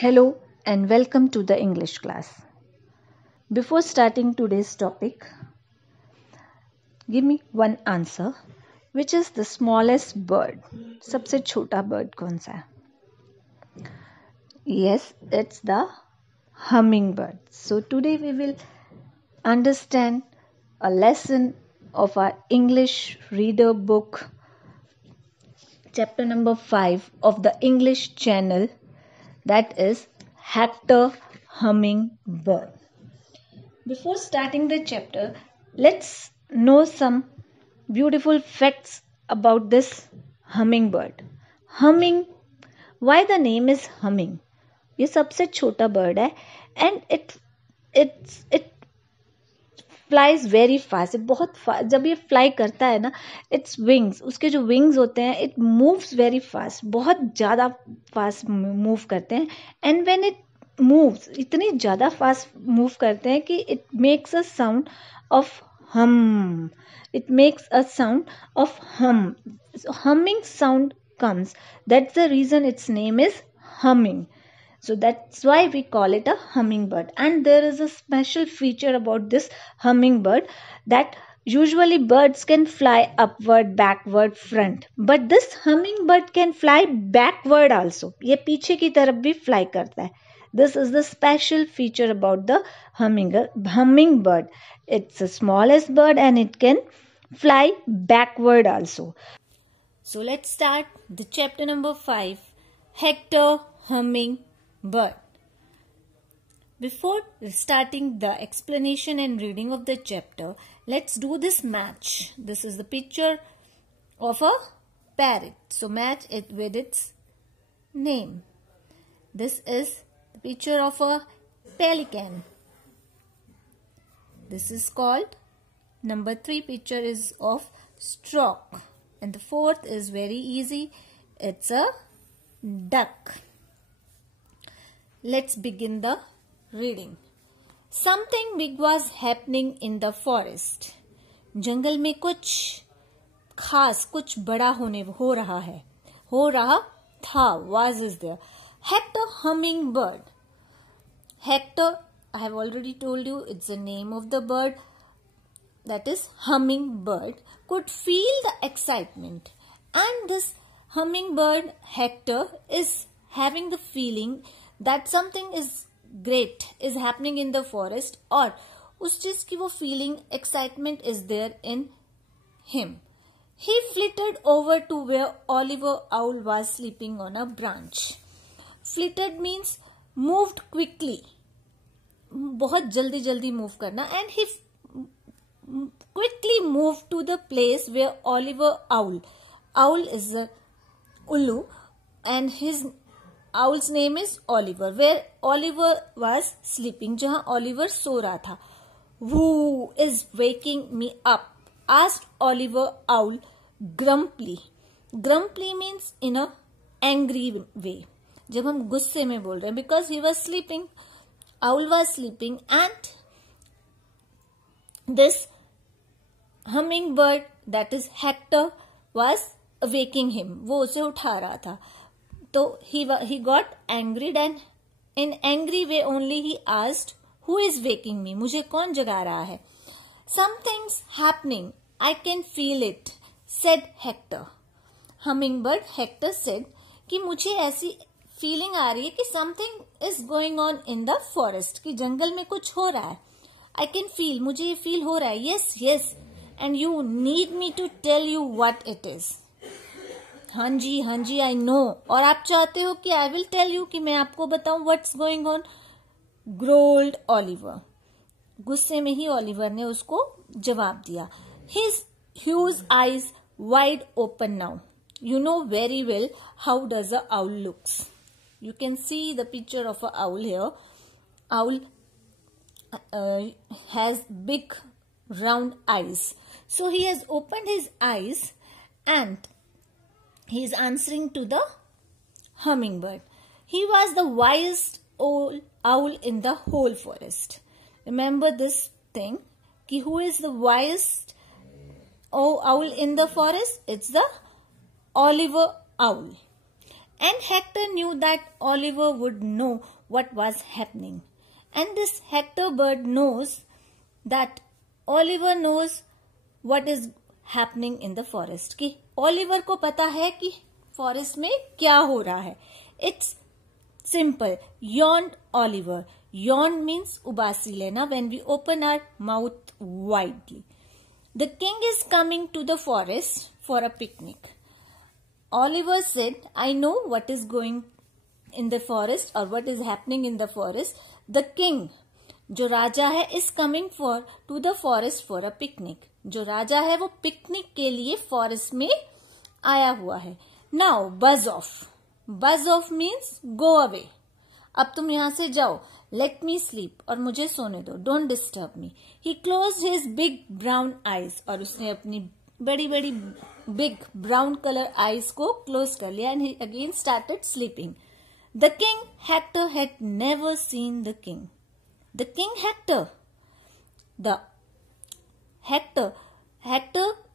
Hello and welcome to the English class. Before starting today's topic, give me one answer. Which is the smallest bird? सबसे छोटा bird कौन सा है? Yes, it's the hummingbird. So today we will understand a lesson of our English reader book, chapter number 5 of the English channel, that is Hector Hummingbird. Before starting the chapter, let's know some beautiful facts about this hummingbird. Humming, why the name is humming? ये सबसे छोटा bird है and it flies very fast. बहुत fast. जब ये fly करता है ना, its wings, उसके जो wings होते हैं, it moves very fast. बहुत ज़्यादा fast move करते हैं and when it moves, इतनी ज़्यादा fast move करते हैं कि it makes a sound of hum. It makes a sound of hum. So, humming sound comes. That's the reason its name is humming. So that's why we call it a hummingbird. And there is a special feature about this hummingbird that usually birds can fly upward, backward, front. But this hummingbird can fly backward also. ये पीछे की तरफ भी fly करता है. This is the special feature about the hummingbird. It's the smallest bird and it can fly backward also. So let's start the chapter number 5, Hector Hummingbird. Before starting the explanation and reading of the chapter, let's do this match. This is the picture of a parrot. So match it with its name. This is the picture of a pelican. This is called, number 3 picture is of stork. And the fourth is very easy. It's a duck. Let's begin the reading. Something big was happening in the forest. जंगल में कुछ खास, कुछ बड़ा हो रहा था. Was is there. Hector Hummingbird. Hector, I have already told you, it's the name of the bird. That is hummingbird, could feel the excitement. And this hummingbird Hector is having the feeling that something is great is happening in the forest, और उस चीज की वो feeling, excitement is there in him. He flitted over to where Oliver Owl was sleeping on a branch. Flitted means moved quickly. बहुत जल्दी जल्दी move करना. And he quickly moved to the place where Oliver Owl is a ullu and his owl's name is Oliver, where Oliver was sleeping, जहाँ Oliver सो रहा था. Who is waking me up? Asked Oliver Owl grumpily. Grumpily means in a angry way. जब हम गुस्से में बोल रहे हैं, because he was sleeping, Owl was sleeping, and this hummingbird, that is Hector, was waking him. वो उसे उठा रहा था. तो he got angry and in angry way only he asked, who is waking me? मुझे कौन जगा रहा है? Something's happening. I can feel it, said Hector. Hummingbird Hector said कि मुझे ऐसी feeling आ रही है कि something is going on in the forest, कि जंगल में कुछ हो रहा है. I can feel, मुझे ये feel हो रहा है. Yes, yes. And you need me to tell you what it is. हाँ जी, I know. और आप चाहते हो कि I will tell you, कि मैं आपको बताऊं what's going on. Growled Oliver. गुस्से में ही Oliver ने उसको जवाब दिया. His huge eyes wide open now. You know very well how does a owl looks. You can see the picture of a owl here. Owl has big round eyes. So he has opened his eyes and he is answering to the hummingbird. He was the wisest owl in the whole forest. Remember this thing, कि who is the wisest owl in the forest? It's the Oliver Owl. And Hector knew that Oliver would know what was happening. And this Hector bird knows that Oliver knows what is happening in the forest. कि Oliver को पता है कि forest में क्या हो रहा है. It's simple. Yawned Oliver. Yawn means उबासी लेना when we open our mouth widely. The king is coming to the forest for a picnic. Oliver said, I know what is going in the forest or what is happening in the forest. The king, जो राजा है, is coming to the forest for a picnic. जो राजा है वो picnic के लिए forest में आया हुआ है. Now buzz off. Buzz off means go away. अब तुम यहाँ से जाओ. Let me sleep. और मुझे सोने दो. Don't disturb me. He closed his big brown eyes. और उसने अपनी बड़ी बड़ी big brown color eyes को close कर लिया and he again started sleeping. The king Hector had never seen the king. The king Hector. The Hector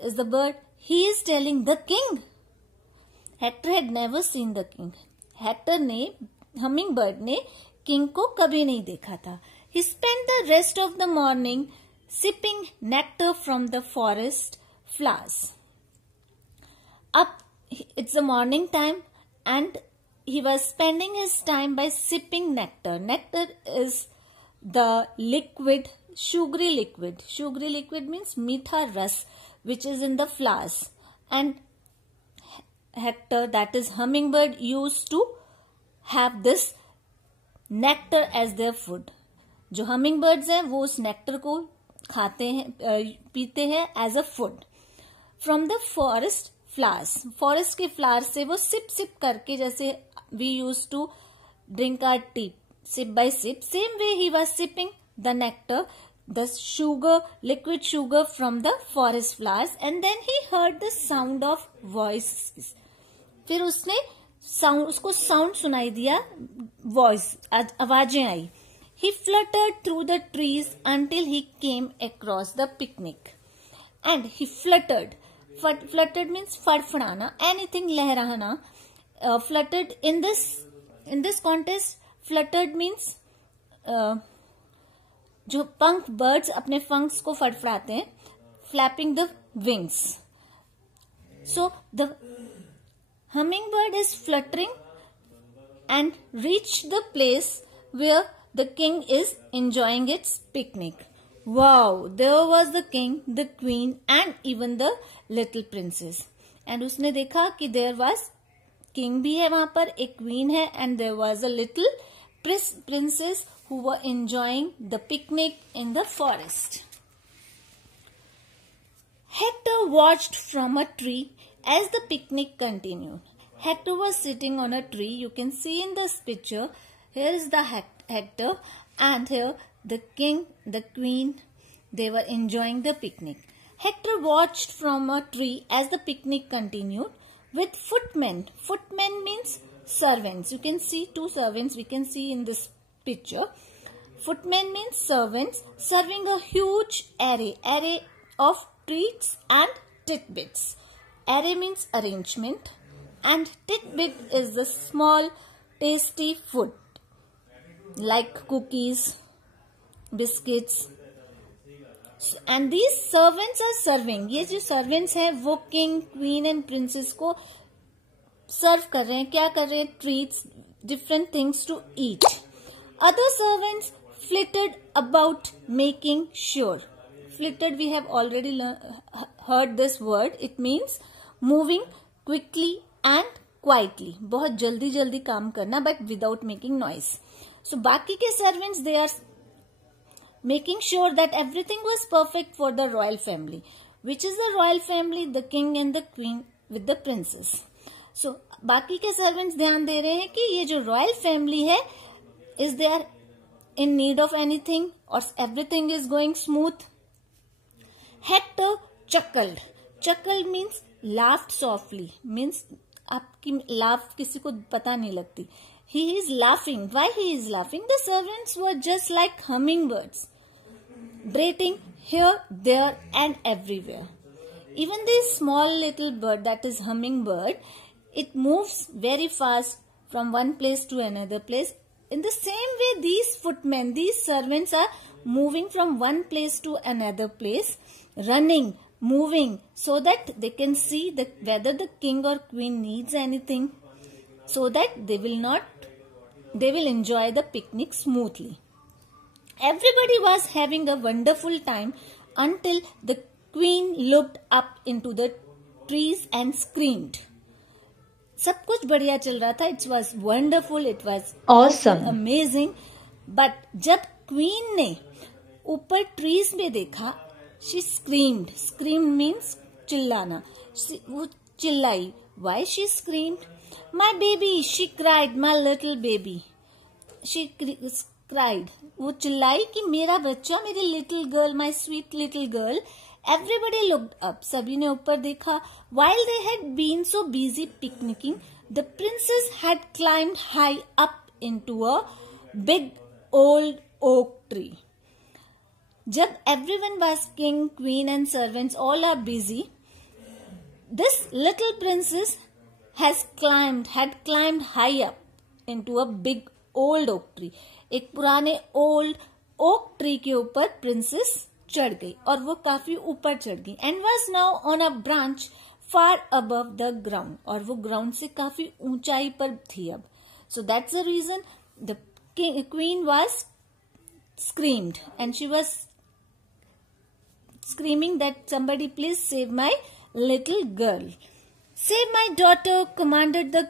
is the bird. He is telling the king. Hector had never seen the king. Hector ने hummingbird ने king को कभी नहीं देखा था. He spent the rest of the morning sipping nectar from the forest flowers. Up, it's the morning time and he was spending his time by sipping nectar. Nectar is the liquid, sugary liquid. Sugary liquid means meetha ras, which is in the flowers. And Hector, that is hummingbird, used to have this nectar as their food. जो hummingbirds हैं वो उस nectar को खाते हैं, पीते हैं as a food. From the forest flowers. Forest के flowers से वो sip sip करके, जैसे we used to drink our tea sip by sip. Same way he was sipping the nectar, the sugar, liquid sugar from the forest flowers, and then he heard the sound of voices. फिर उसने उसको sound सुनाई दिया, voice, आवाजें आई. He fluttered through the trees until he came across the picnic. And he fluttered. Fluttered means फड़फड़ाना, anything लहराना. Fluttered in this contest, fluttered means जो पंख, birds अपने पंख को फड़फड़ाते हैं, flapping the wings. So the hummingbird is fluttering and reached the place where the king is enjoying its picnic. Wow, there was the king, the queen and even the little princess. And उसने देखा कि there was king भी है वहां पर, एक queen है, and there was a little princess who were enjoying the picnic in the forest. Hector watched from a tree as the picnic continued. Hector was sitting on a tree. You can see in this picture, here is the Hector and here the king, the queen, they were enjoying the picnic. Hector watched from a tree as the picnic continued with footmen. Footmen means servants. You can see two servants we can see in this picture. Footmen means servants serving a huge array of treats and tidbits. Array means arrangement and tidbit is the small tasty food like cookies, biscuits. And these servants are serving. ये जो servants हैं वो king, queen and princess को serve कर रहे हैं. क्या कर रहे हैं? Treats, different things to eat. Other servants flitted about making sure. Flitted, we have already heard this word. It means moving quickly and quietly. बहुत जल्दी जल्दी काम करना but without making noise. So बाकी के servants, they are making sure that everything was perfect for the royal family. Which is the royal family? The king and the queen with the princess. So बाकी के servants ध्यान दे रहे हैं कि ये जो royal family है, is there in need of anything or everything is going smooth? Hector chuckled. Chuckled means laughed softly. Means आपकी laugh किसी को पता नहीं लगती. He is laughing. Why he is laughing? The servants were just like hummingbirds, braiding here, there and everywhere. Even this small little bird, that is hummingbird, It moves very fast from one place to another place. In the same way, these footmen, these servants are moving from one place to another place, running, moving, so that they can see whether the king or queen needs anything, so that they will enjoy the picnic smoothly. Everybody was having a wonderful time until the queen looked up into the trees and screamed. सब कुछ बढ़िया चल रहा था. It was wonderful, it was awesome, amazing. But जब queen ने ऊपर trees में देखा, she screamed. Scream means चिल्लाना. वो चिल्लाई. Why she screamed? My baby, she cried. My little baby. She cried. वो चिल्लाई कि मेरा बच्चा, मेरी little girl, my sweet little girl. Everybody looked up. सभी ने ऊपर देखा. While they had been so busy picnicking, the princess had climbed high up into a big old oak tree. जब everyone was king, queen and servants all are busy, this little princess had climbed high up into a big old oak tree. एक पुराने old oak tree के ऊपर princess चढ़ गई और वो काफी ऊपर चढ़ गई. And was now on a branch far above the ground. और वो ग्राउंड से काफी ऊंचाई पर थी अब. So that's the reason the queen was screamed, and she was screaming that somebody please save my little girl. Save my daughter, commanded the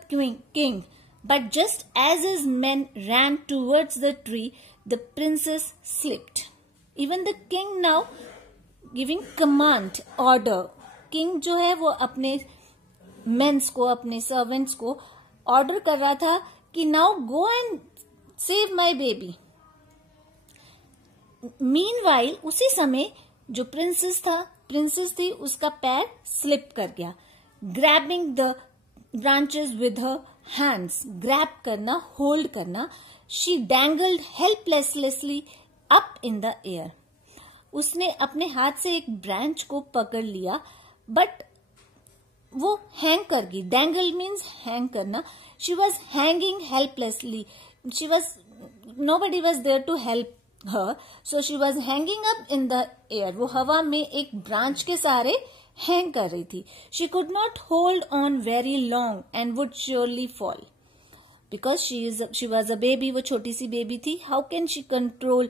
king. But just as his men ran towards the tree, the princess slipped. Even the king now giving command, order. King जो है वो अपने mains को, अपने servants को order कर रहा था कि now go and save my baby. Meanwhile, उसी समय जो प्रिंसेस थी, उसका पैर स्लिप कर गया. Grabbing the branches with her hands, grab करना, hold करना, she dangled helplessly up in the air. उसने अपने हाथ से एक ब्रांच को पकड़ लिया, बट वो हैंग कर गई. Dangle means हैंग करना. She was hanging helplessly. Nobody was there to help her, so she was hanging up in the air. वो हवा में एक ब्रांच के सहारे हैंग कर रही थी. She could not hold on very long and would surely fall. Because she was a baby, वो छोटी सी बेबी थी. How can she control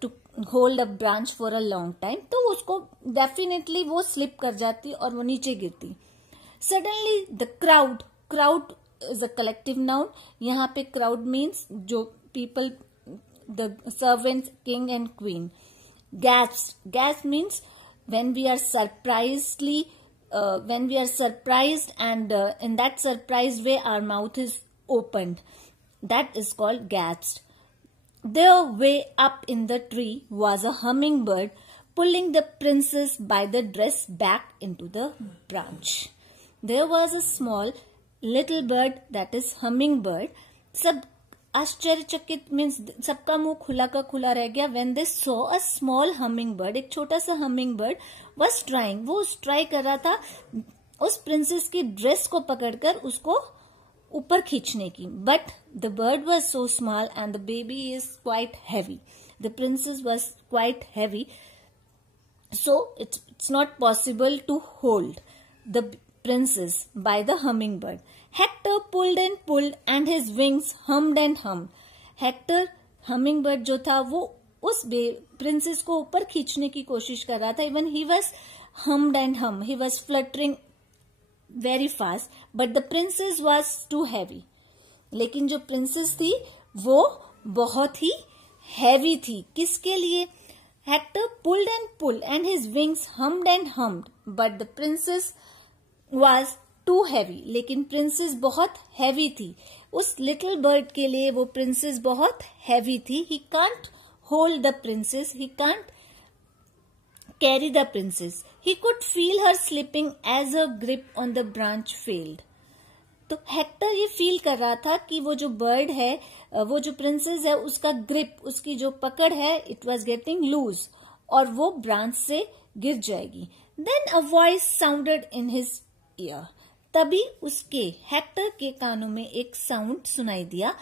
to hold a branch for a long time? तो उसको definitely वो slip कर जाती और वो नीचे गिरती. Suddenly the crowd is a collective noun. यहाँ पे crowd means जो people, the servants, king and queen. Gasp means when we are surprised and in that surprised way our mouth is opened. That is called gasped. Their way up in the tree was a hummingbird pulling the princess by the dress back into the branch. There was a small little bird, that is hummingbird. सब आश्चर्यचकित means सबका मुंह खुला का खुला रह गया when they saw a small hummingbird. एक छोटा सा hummingbird was trying, वो ट्राई कर रहा था उस प्रिंसेस की ड्रेस को पकड़कर उसको ऊपर खींचने की. But the bird was so small and the baby is quite heavy. The princess was quite heavy, so it's not possible to hold the princess by the hummingbird. Hector pulled and pulled and his wings hummed and hummed. Hector hummingbird जो था वो उस princess को ऊपर खींचने की कोशिश कर रहा था. Even he was hummed and hummed. He was fluttering very fast, but the princess was too heavy. लेकिन जो princess थी वो बहुत ही heavy थी. किसके लिए? Hector pulled and pulled and his wings hummed and hummed, but the princess was too heavy. लेकिन princess बहुत heavy थी. उस little bird के लिए वो princess बहुत heavy थी. He can't hold the princess. He can't carry the princess. He could feel her slipping as her grip on the branch failed. तो हेक्टर ये फील कर रहा था कि वो जो बर्ड है, वो जो प्रिंसेस है, उसका ग्रिप, उसकी जो पकड़ है, इट वॉज गेटिंग लूज और वो ब्रांच से गिर जाएगी. Then a voice sounded in his ear. तभी उसके हेक्टर के कानों में एक साउंड सुनाई दिया,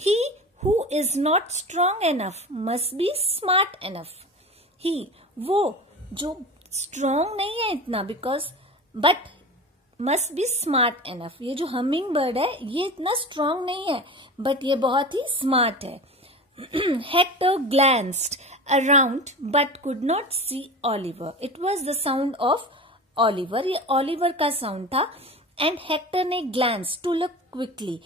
he who is not strong enough must be smart enough. He वो जो स्ट्रॉन्ग नहीं है इतना because but must be smart enough. ये जो हमिंग बर्ड है ये इतना स्ट्रॉन्ग नहीं है बट ये बहुत ही स्मार्ट है। Hector glanced around but could not see Oliver. It was the sound of Oliver, ये ऑलिवर का साउंड था। एंड हेक्टर ने glance to look quickly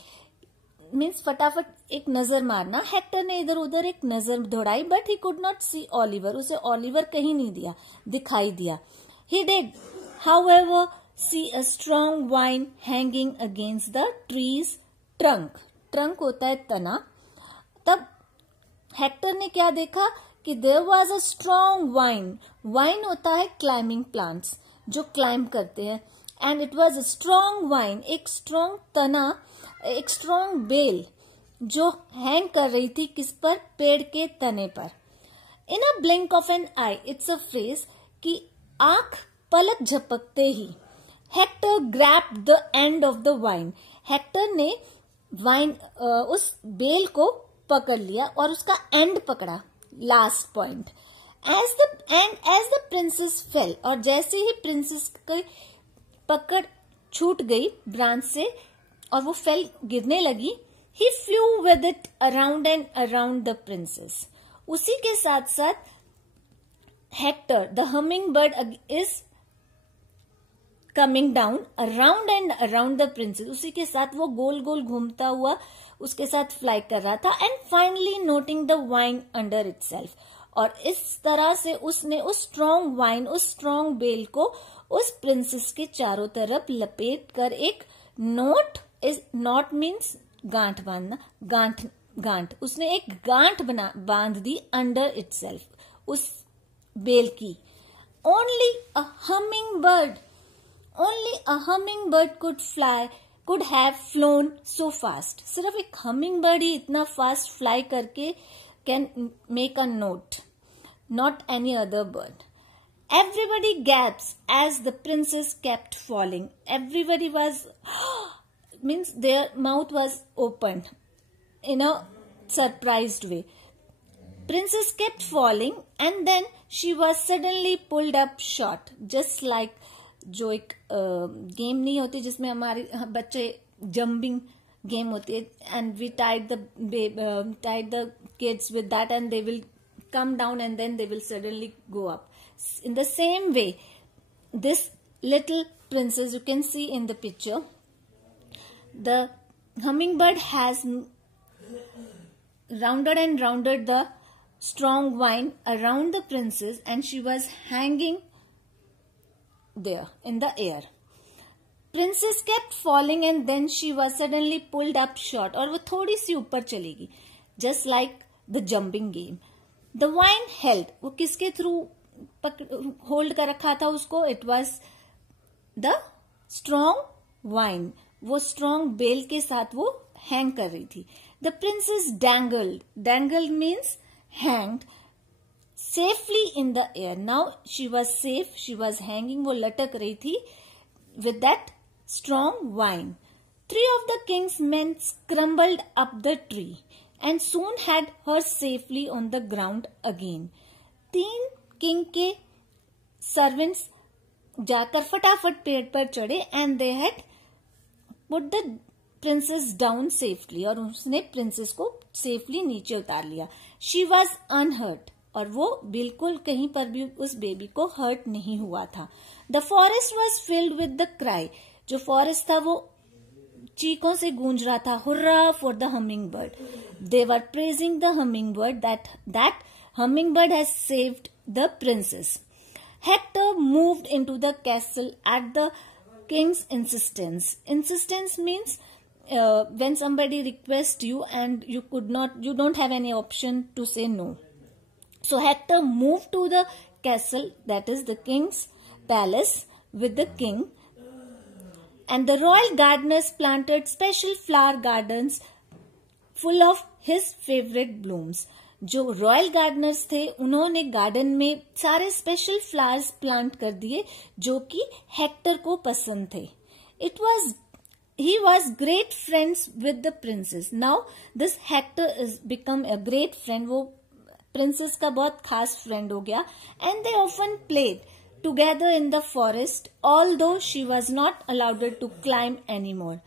means फटाफट एक नजर मारना। हेक्टर ने इधर उधर एक नजर दौड़ाई but he could not see Oliver, उसे ऑलिवर कहीं नहीं दिखाई दिया। He did however see a strong vine hanging against the tree's trunk. Trunk होता है तना। तब हेक्टर ने क्या देखा कि there was a strong vine. Vine होता है क्लाइंबिंग प्लांट्स जो क्लाइंब करते हैं। And it was a strong vine, एक स्ट्रॉन्ग तना, एक स्ट्रॉन्ग बेल जो हैंग कर रही थी किस पर, पेड़ के तने पर। In a blink of an eye, it's a phrase कि आंख पलक झपकते ही। Hector grabbed the end of the vine. Hector ने वाइन उस बेल को पकड़ लिया और उसका एंड पकड़ा, last point. As the princess fell, और जैसे ही प्रिंसेस की पकड़ छूट गई ब्रांच से और वो फेल गिरने लगी, he flew with it around and around the princess. उसी के साथ साथ Hector the hummingbird is coming down around and around the princess. उसी के साथ वो गोल गोल घूमता हुआ उसके साथ फ्लाई कर रहा था। And finally noting the wine under itself, और इस तरह से उसने उस स्ट्रॉन्ग वाइन, उस स्ट्रॉन्ग बेल को उस प्रिंसेस के चारों तरफ लपेट कर एक नॉट मीन्स गांठ बांधना, गांठ उसने एक गांठ बांध दी अंडर इटसेल्फ, उस बेल की। Only a humming bird could have phloem so fast. सिर्फ एक हमिंग बर्ड ही इतना फास्ट फ्लाई करके can make a note, not any other bird. Everybody gasped as the princess kept falling. Everybody was means their mouth was opened in a surprised way. Princess kept falling and then she was suddenly pulled up short, just like जो एक game नहीं होती जिसमें हमारे बच्चे jumping game होती है, and we tied the kids with that and they will come down and then they will suddenly go up. In the same way, this little princess, you can see in the picture, the hummingbird has rounded and rounded the strong vine around the princess and she was hanging there in the air. Princess kept falling and then she was suddenly pulled up short, और वो थोड़ी सी ऊपर चलेगी, just like the jumping game. The vine held, वो किसके through hold कर रखा था उसको? It was the strong vine, वो स्ट्रॉन्ग बेल के साथ वो हैंग कर रही थी। The princess dangled means hanged safely in the air. Now she was safe, she was hanging, वो लटक रही थी with that strong vine. 3 of the king's men scrambled up the tree and soon had her safely on the ground again. 3 king के servants जाकर फटाफट पेड़ पर चढ़े and they had put the princess down safely, और उसने princess को safely नीचे उतार लिया। शी वॉज अनहर्ट, और वो बिल्कुल कहीं पर भी उस बेबी को हर्ट नहीं हुआ था। The forest was filled with the cry, जो फॉरेस्ट था वो चीखों से गूंज रहा था, hurrah for the humming bird. They were praising the humming bird that humming bird has saved the princess. Hector moved into the castle at the king's insistence. Insistence means when somebody requests you and you don't have any option to say no. So Hector moved to the castle, that is the king's palace, with the king. And the royal gardeners planted special flower gardens full of his favorite blooms. जो royal Gardner's थे उन्होंने garden में सारे special flowers plant कर दिए जो कि Hector को पसंद थे। he was great friends with the princess. Now this Hector is become a great friend. वो princess का बहुत खास friend हो गया. And they often played together in the forest, although she was not allowed to climb anymore.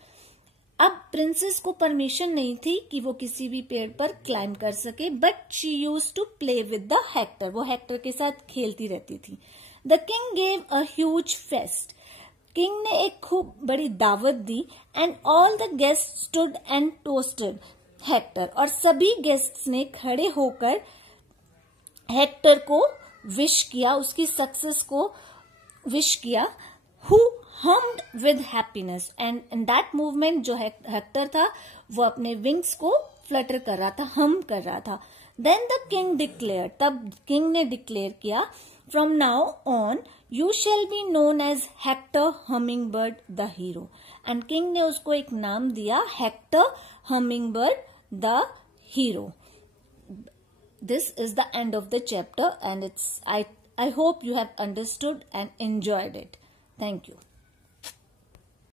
अब princess को permission नहीं थी कि वो किसी भी पेड़ पर क्लाइम कर सके, but she use to play with the Hector. वो हेक्टर के साथ खेलती रहती थी. The king gave a huge feast. King ने एक खूब बड़ी दावत दी. And all the guest stood and toasted Hector. और सभी गेस्ट्स ने खड़े होकर हेक्टर को विश किया, उसकी सक्सेस को विश किया. Who hummed with happiness, and in that movement जो हेक्टर था वो अपने विंग्स को फ्लटर कर रहा था, हम कर रहा था. Then the king declared, तब किंग ने डिक्लेयर किया, from now on you shall be known as Hector Hummingbird the hero. And king ने उसको एक नाम दिया, Hector Hummingbird the hero. This is the end of the chapter, and I hope you have understood and enjoyed it. Thank you.